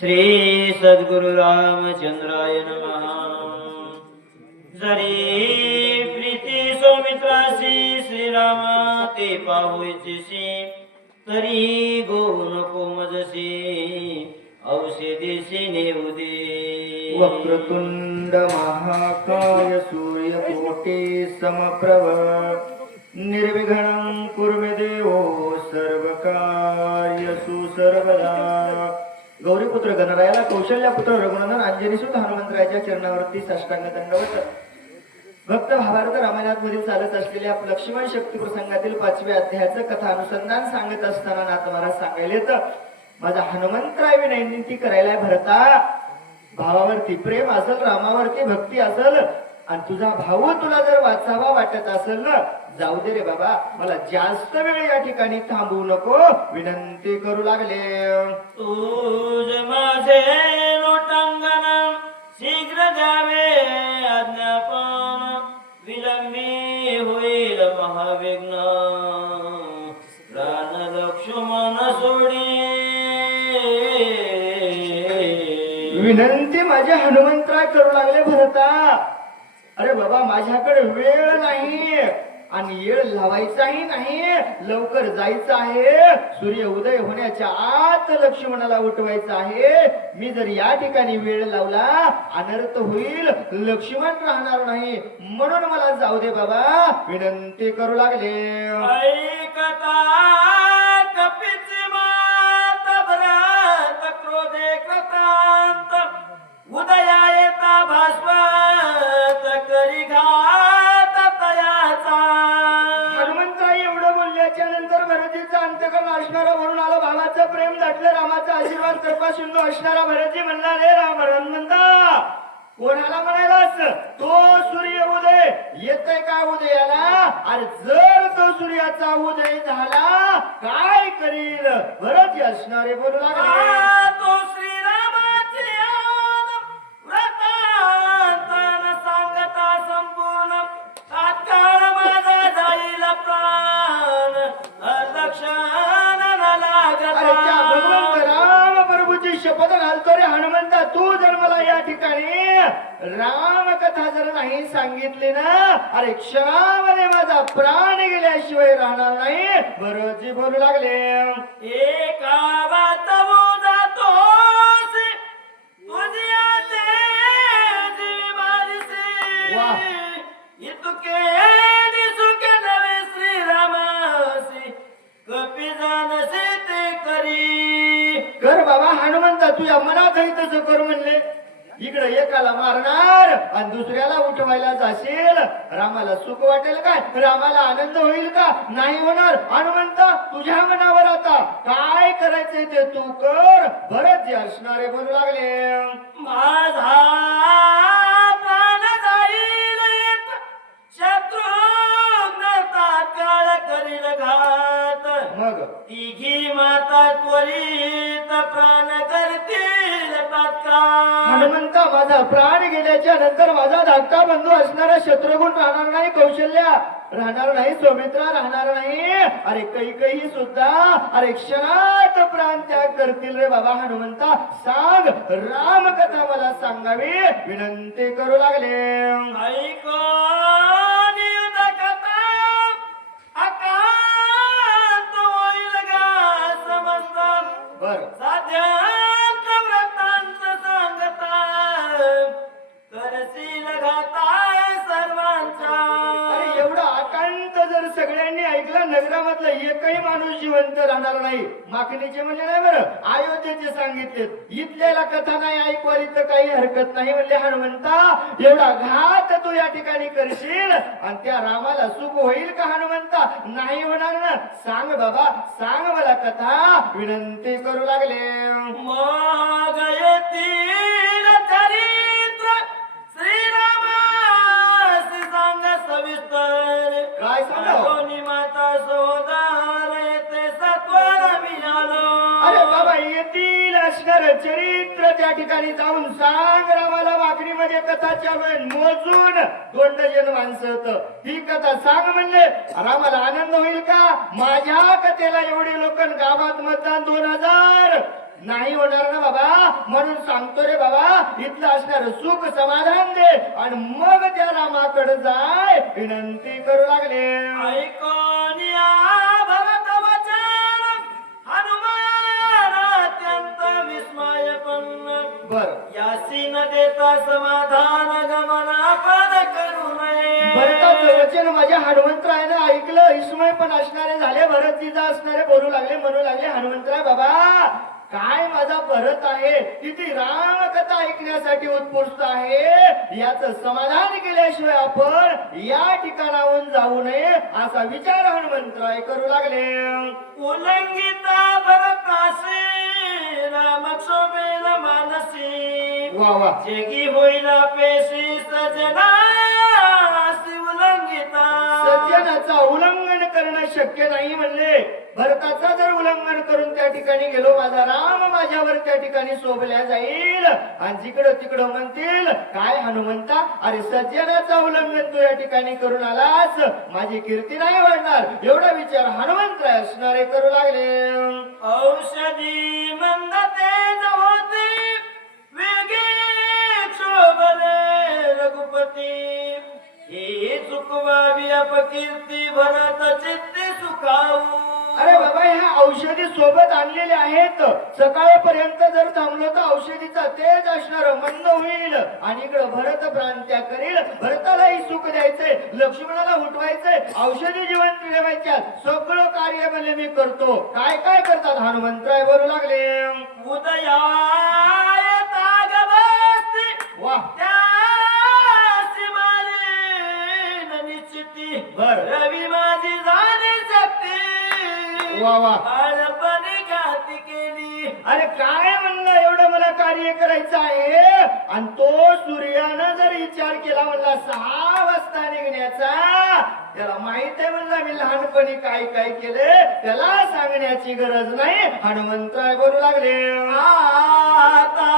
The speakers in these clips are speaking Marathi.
श्री सद्गुरु रामचंद्राय नमः. जरी प्रीती सौमित्रासी श्रीरामा ते पाहू इच्छिसी, तरी गो नको मजसी औषधीसी नेऊ दे. वक्रतुंड महाकाय सूर्यकोटी समप्रभ निर्विघ्नं कुरु मे देवो सर्वकार्यसु सर्वदा. गौरीपुत्र गणरायाला कौशल्यापुत्र रघुनंदन अंजनी सुत हनुमंतरायाच्या चरणावरती साष्टांग दंडवत. भक्त भावार्थ रामायणात मधील चालत असलेल्या लक्ष्मण शक्ती प्रसंगातील 5व्या अध्यायाचं कथा अनुसंधान सांगत असताना नाथ महाराज सांगायलेत, माझा हनुमंतराय विनंती करायला भरता, भावावरती प्रेम असेल, रामावरती भक्ती असेल आणि तुझा भाऊ तुला जर वाचावा वाटत असेल ना, जाऊ दे रे बाबा, मला जास्त वेळ या ठिकाणी थांबवू नको, विनंती करू लागले. तुझ माझे लोटांगण शीघ्र द्यावे आज्ञापन, विलंबी होईल महाविघ्न प्राण लक्ष्मण सोडी. विनंती माझे हनुमंतराय करू लागले भरता. अरे बाबा, माझ्याकडे वेळ नाही आणि येळ लावायचाही नाही, लवकर जायचं आहे, सूर्य उदय होण्याच्या आत लक्ष्मणाला उठवायचं आहे. मी जर या ठिकाणी वेळ लावला अनर्थ होईल, लक्ष्मण राहणार नाही, म्हणून मला जाऊ दे बाबा, विनंती करू लागले. ऐकता कपीची मात भरत क्रोधे कृतांत, उदया येता भास्वत करी घात तयाचा. हनुमंतराय एवढं बोलल्याच्या नंतर भरतीचा अंतकरण असणारा म्हणून आला, भावाचं प्रेम दाटलं, रामाचा आशीर्वाद कृपा सिंधू असणारा भरती म्हणला, रे राम हनुमंता, कोणाला म्हणायलाच, तो सूर्य उदय येतय का उदयाला, आणि जर तो सूर्याचा उदय झाला काय करील. भरती असणारे बोलू लागले, तो श्रीरामाची व्रतांतन सांगता संपूर्ण, तात्काळ माझा जाईल प्राण लक्षण अरे त्या भगवंत लागता. राम प्रभूची शपथ घालतो रे हनुमंता, तू जर मला या ठिकाणी राम कथा जर नाही सांगितली ना, अरे क्षणामध्ये माझा प्राण गेल्याशिवाय राहणार नाही. बरोजी बोलू लागले, एका वातवू जातोस तुझ्या तेजी बारिसे, वाह. इतके दिसुके नवे श्रीरामासी, कपी जानसे ते करी. कर बाबा हनुमंता, तुझ्या मनात आहे तसं कर म्हणले. इकडे एकाला मारणार आणि दुसऱ्याला उठवायला जाशील, रामाला सुख वाटेल काय, रामाला आनंद होईल का, नाही होणार. हनुमंता, तुझ्या मनावर आता काय करायचंय ते तू कर. बरंच जे असणारे बोलू लागले, माझा प्राण जाईल येत, शत्रुघ्न तात्काळ करील घात. मग तिघी माता त्वरित प्राण करतील तात्काळ. हनुमंता, माझा प्राण गेल्याच्या नंतर माझा धाकटा बंधू असणारा शत्रुघ्न राहणार नाही, कौशल्या राहणार नाही, सौमित्रा राहणार नाही, अरे कैकेयी सुद्धा अरे क्षणात प्राण त्याग करतील रे बाबा. हनुमंता, सांग, राम कथा मला सांगावी, विनंती करू लागले. ऐकून युद्ध कथा अकांत होईल गा समस्त, बर साध्यांत व्रतांत सांगता, करशील घाताय सर्वांचा. अरे एवढं आकांत जर सगळ्यांनी ऐकलं, नगरामधला एकही माणूस जिवंत राहणार नाही. माखणीचे म्हणले नाही बरं, अयोध्येचे सांगितले, इथल्याला कथा नाही ऐकवाली तर काही हरकत नाही म्हणले. हनुमंता, एवढा घात तू या ठिकाणी करशील आणि त्या रामाला सुख होईल का हनुमंता, नाही होणार ना. सांग बाबा, सांग मला कथा, विनंती करू लागले. मग येतील चरित्र श्रीरामास सांग सविस्तर, काय सांगावं? दोन्ही माता सहोदर येते सत्वर मी आलो. अरे बाबा, येतील असणार चरित्र त्या ठिकाणी जाऊन सांग रामाला. मागणीमध्ये कथाच्या वेळ मोजून 2 डझन माणसं होतं, ही कथा सांग म्हणले, रामाला आनंद होईल का. माझ्या कथेला एवढे लोक, गावात मतदान 2000 नाही होणार ना बाबा. म्हणून सांगतो रे बाबा, इथलं असणार सुख समाधान दे आणि मग त्या रामाकडे जाय विनंती करू लागले. ऐकून या भरत वचन हनुमान अत्यंत विस्मयपन्न. बर यासी न देता समाधान गमना पद करू नये. भरताचं वचन माझ्या हनुमंतरायानं ऐकलं. विस्मय पण असणारे झाले. भरतजीचा असणारे बोलू लागले, म्हणू लागले, हनुमंतराय बाबा काय माझा भरत आहे, किती रामकथा ऐकण्यासाठी उत्कृष्ट आहे. याचं समाधान केल्याशिवाय आपण या ठिकाणाहून जाऊ नये असा विचार हनुमंतराय करू लागले. उल्लंघिता भरतासी रामक्षोभेन मानसी. वा वा जेगी होईना पेशी सजनासी उल्लंघिता. सज्जनाचा उल्लंघन करणं शक्य नाही म्हणले. भरताचा जर उल्लंघन करून त्या ठिकाणी गेलो, माझा राम माझ्यावर त्या ठिकाणी शोभल्या जाईल आणि जिकडं तिकडं म्हणतील काय हनुमंता, अरे सज्जनाचा उल्लंघन तू या ठिकाणी करून आलास, माझी कीर्ती नाही वाढणार. एवढा विचार हनुमंतराय असणारे करू लागले. औषधी मंद तेज होती वेगे क्षोभले रघुपती. ही चुकवावी अपकीर्ती भरत चित्ते सुखाऊ. अरे बाबा ह्या औषधी सोबत आणलेले आहेत. सकाळपर्यंत जर थांबलो तर औषधीचा तेज असणार मंद होईल आणि इकडं भरत भ्रांत्या करील. भरतालाही सुख द्यायचंय, लक्ष्मणाला उठवायचंय, औषधी जीवन ठेवायच्या, सगळं कार्य म्हणजे मी करतो. काय काय करतात हनुमंतराय बोलू लागले. उदयाय तागवस्ती वा त्यासी मारेन निश्चिती. बर रवी माझी जाणे शक्ती. वा वा बाळपणी घाती केली. अरे काय म्हणलं, एवढं मला कार्य करायचं आहे आणि तो सूर्यानं जर विचार केला म्हणला 6 वाजता निघण्याचा, त्याला माहित आहे म्हणला मी लहानपणी काय काय केले, त्याला सांगण्याची गरज नाही. हनुमंतराय बोलू लागले. आता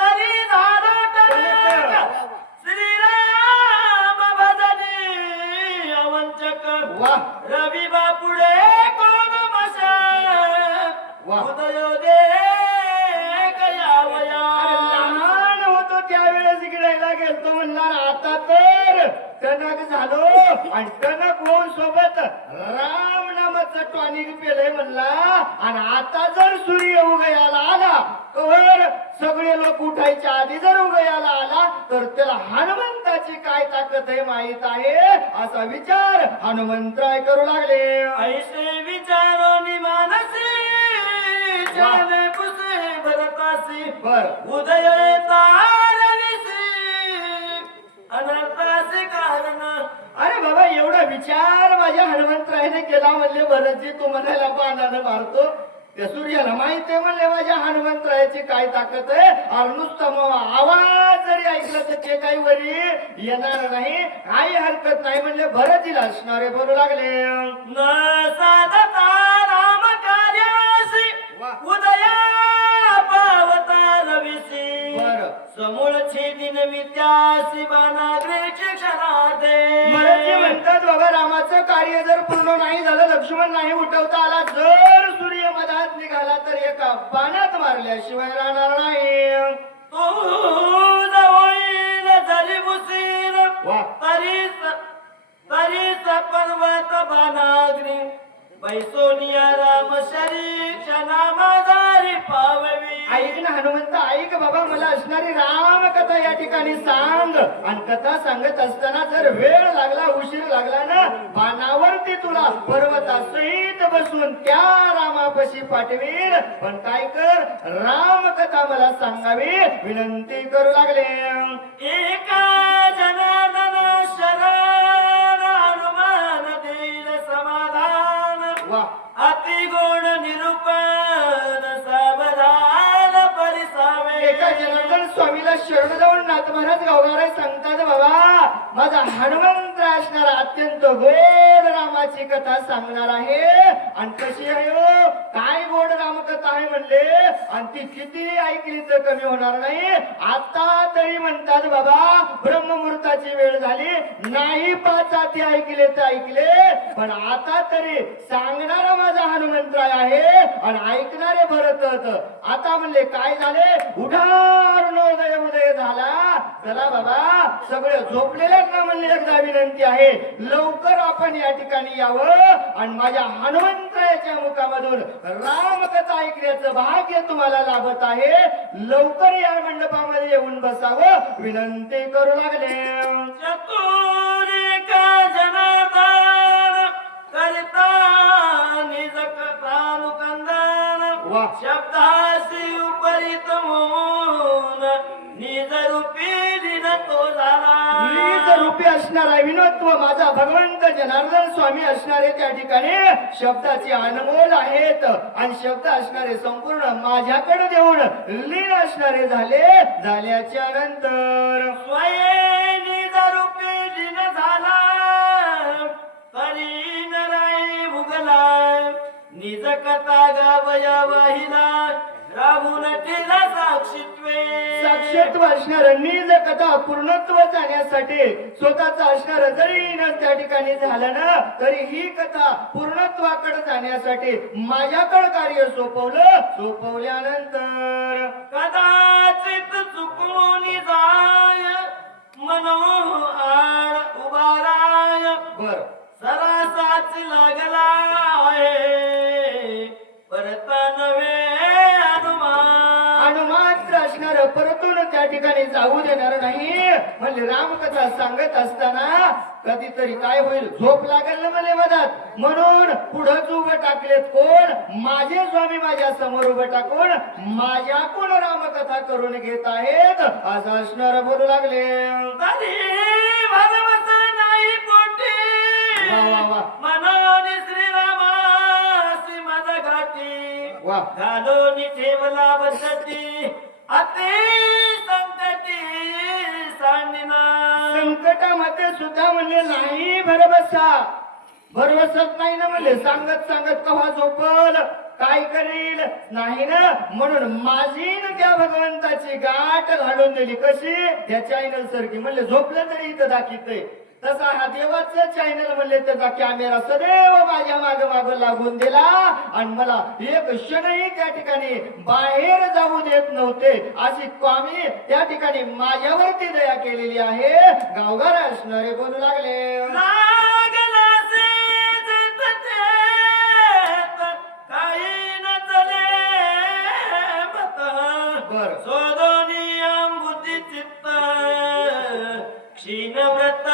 तरी झालं टणक श्रीराम भजनी अवंचक. वा रवी बापुडे कोण मशा. वा. उदयोदे कयावया. अरे लहान होतो त्यावेळेस गिळायला गेलतो म्हणला, आता तर टणक झालो आणि टणक होऊन सोबत राम नामाचं टॉनिक पेलय म्हणला. आणि आता जर सूर्य उदयाला आला तर सगळे लोक उठायच्या आधी जर उदयाला आला तर त्याला हनुमंताची काय ताकद आहे माहित आहे असा विचार हनुमंतराय करू लागले. ऐसे विचारोनी मानसी चरणे पुसे भरतासी. बर उदय तारविसी अनर्थाचे कारण. अरे बाबा एवढा विचार माझ्या हनुमंतरायने केला म्हणले. भरतजी तू म्हणायला बाणानं मारतो, त्या सूर्याला माहिती आहे म्हणले माझ्या हनुमंतरायाची काय ताकद आहे. आणि नुसतं मग आवाज जरी ऐकला तर ते काही वरी येणार नाही, काही हरकत नाही म्हणले. भरतजीला असणारे बोलू लागले. न साधता राम कार्यासी वा. उदया पावता रविसी. बर समूळ छेदिन विद्यासी बाणाग्रे क्षणादे. भरतजी म्हणतात बाबा रामाचं कार्य जर पूर्ण नाही झालं, लक्ष्मण नाही उठवता आला, जर सूर्य मधात निघाला तर एका बाणात मारल्याशिवाय राहणार नाही. तू जवळील जरी मुसीर वा तरीच पर्वत बाणाग्नी. बैसोनिया राम शरी क्षणा माझारी पाववी. ऐक ना हनुमंत, ऐक बाबा, मला असणारी राम कथा या ठिकाणी सांग. आणि कथा सांगत असताना जर वेळ लागला, उशीर लागला ना, बाणावरती तुला पर्वतासहित बसून त्या रामापाशी पाठवील. पण काय कर, राम कथा मला सांगावी विनंती करू लागले. एका जनार्दन शरण हनुमान देईल समाधान. वा अति गुण निरूपण सावधान परिसावे. एका जनार्दन स्वामीला शरण जाऊन नाथ महाराज गावगारे सांगतात बाबा माझा हनुमंत असणारा अत्यंत गोड रामाची कथा सांगणार आहे. आणि कशी आहे हो, काय गोड रामकथा कथा आहे म्हणले आणि ती किती ऐकली तर कमी होणार नाही. आता तरी म्हणतात बाबा ब्रह्ममुहूर्ताची वेळ झाली नाही, 5 हाती ऐकले तर ऐकले, पण आता तरी सांगणारा माझा हनुमंतराय आहे आणि ऐकणारे भरत. आता म्हणले काय झाले, उठा अरुणोदय उदय झाला, चला बाबा सगळे झोपलेल्यांना म्हणले एकदा विनंती आहे लवकर आपण या ठिकाणी यावं आणि माझ्या हनुमंतरायाच्या मुखामधून रामकथा ऐकण्याचं भाग्य तुम्हाला लाभत आहे. लवकर या मंडपामध्ये येऊन बसावं विनंती करू लागले. चतुरी का जनार्दन करता निज कथा मुकंदन वा शब्दासी उपरित होऊन निज रूपी दिन तो झाला. निज रूपी असणारा विनोत्व माझा भगवंत जनार्दन स्वामी असणारे त्या ठिकाणी शब्दाचे अनमोल आहेत आणि शब्द असणारे संपूर्ण माझ्याकडे देऊन लीन असणारे झाल्याच्या नंतर स्वये निज रूपी दिन झाला तरी नराई भुगला निज कथा गावया वाहिला राहून ठेला साक्षीत्वे. साक्षात्व असणार निज कथा पूर्णत्व जाण्यासाठी स्वतःच असणार जरी न त्या ठिकाणी झालं ना तरी ही कथा पूर्णत्वाकडे जाण्यासाठी माझ्याकडे कार्य सोपवल्यानंतर कदाचित चुकून जाय मनो आड उभाराय बर सरासाच लागला आहे परत नवे मात्र असणार परतून त्या ठिकाणी जाऊ देणार नाही. म्हणजे रामकथा सांगत असताना कधीतरी काय होईल, झोप लागेल ना मला मधात, म्हणून पुढंच उभं टाकलेत कोण, माझे स्वामी माझ्या समोर उभं टाकून माझ्याकडून रामकथा करून घेत आहेत असं असणार बोलू लागले. नाही पोटी वा वा वा मनाने श्रीरामासी माझा घाटी वा घालून ठेवला बसती अति संकटी सांडना. संकटामध्ये सुद्धा म्हणले नाही भरवसत नाही ना म्हणले, सांगत कव्हा झोपल काय करील नाही ना, म्हणून माझी न त्या भगवंताची गाठ घालून दिली. कशी त्या चॅनल सारखी म्हणले झोपलं तरी इथं दाखवतंय तसा हा देवाचं चॅनल म्हणले त्याचा कॅमेरा सदैव माझ्या माग लागून दिला आणि मला एक क्षणही त्या ठिकाणी बाहेर जाऊ देत नव्हते. अशी स्वामी त्या ठिकाणी माझ्यावरती दया केलेली आहे. गावगार असणारे बोलू लागले. बर सोदोनियम बुद्धी चित्त क्षीण व्रत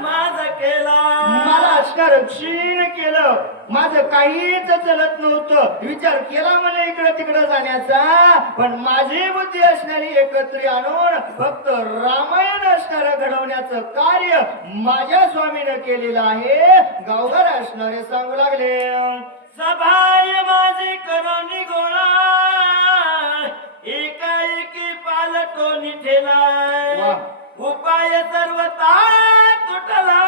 माझ केला. मला असणार क्षीण केलं, माझं काहीच चलत नव्हतं. विचार केला मला इकडं तिकडं जाण्याचा, पण माझी बुद्धी असणारी एकत्र आणून फक्त रामायण असणारं घडवण्याचं कार्य माझ्या स्वामीनं केलेलं आहे. गावगार असणारे सांगू लागले. सभाय माझी करोनी गोळा एकाएकी पालटोनी ठेला उपाय सर्वता तुटला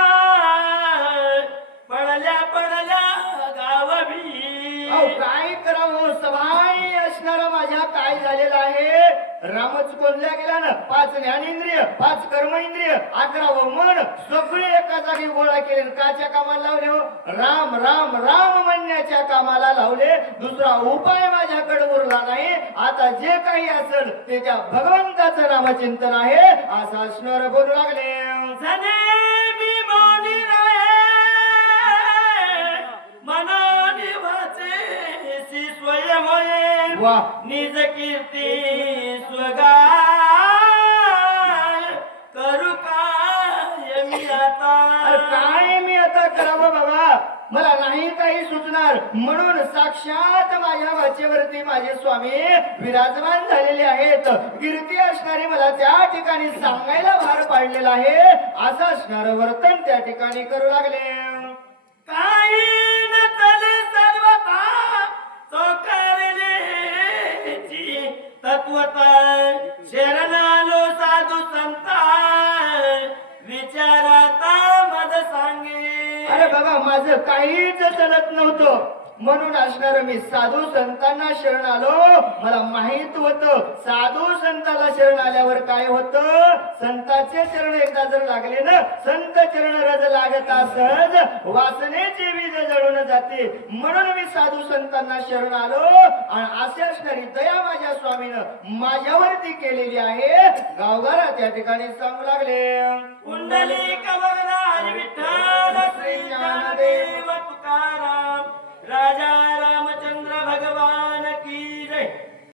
पडल्या गावभी. काय करावं सभाई असणारा माझ्या काय झालेलं आहे. रामच कोणल्या गेला ना, 5 ज्ञानेंद्रिय 5 कर्मेंद्रिय 11 मन सगळे एका जागी गोळा केले. काच्या कामाला लावले हो, राम राम राम म्हणण्याच्या कामाला लावले. दुसरा उपाय माझ्याकडे उरला नाही. आता जे काही असेल ते त्या भगवंताचं नामचिंतन आहे असं असणार बोलू लागले. वा निज कीर्ती स्वगाय करू काय मी आता करावं बाबा, मला नाही काही सुचणार. म्हणून साक्षात माझ्या वाचेवरती माझे स्वामी विराजमान झालेले आहेत. कीर्ती असणारी मला त्या ठिकाणी सांगायला भार पाडलेला आहे असं असणार वर्तन त्या ठिकाणी करू लागले. काही न तले सर्वथा चोकारले तत्वता शरणालो साधू संता विचाराता मद सांगे. अरे बाबा माझं काहीच चलत नव्हतं. म्हणून असणार मी साधू संतांना शरण आलो. मला माहित होतं साधू संताला शरण आल्यावर काय होतं. संताचे चरण एकदा जर लागले ना, संत चरण रज लागता सहज वासनेची वीज जळून जाते. म्हणून मी साधू संतांना शरण आलो आणि अशी असणारी दया माझ्या स्वामीनं माझ्यावरती केलेली आहे. गावगारा त्या ठिकाणी सांगू लागले. कुंडली कवर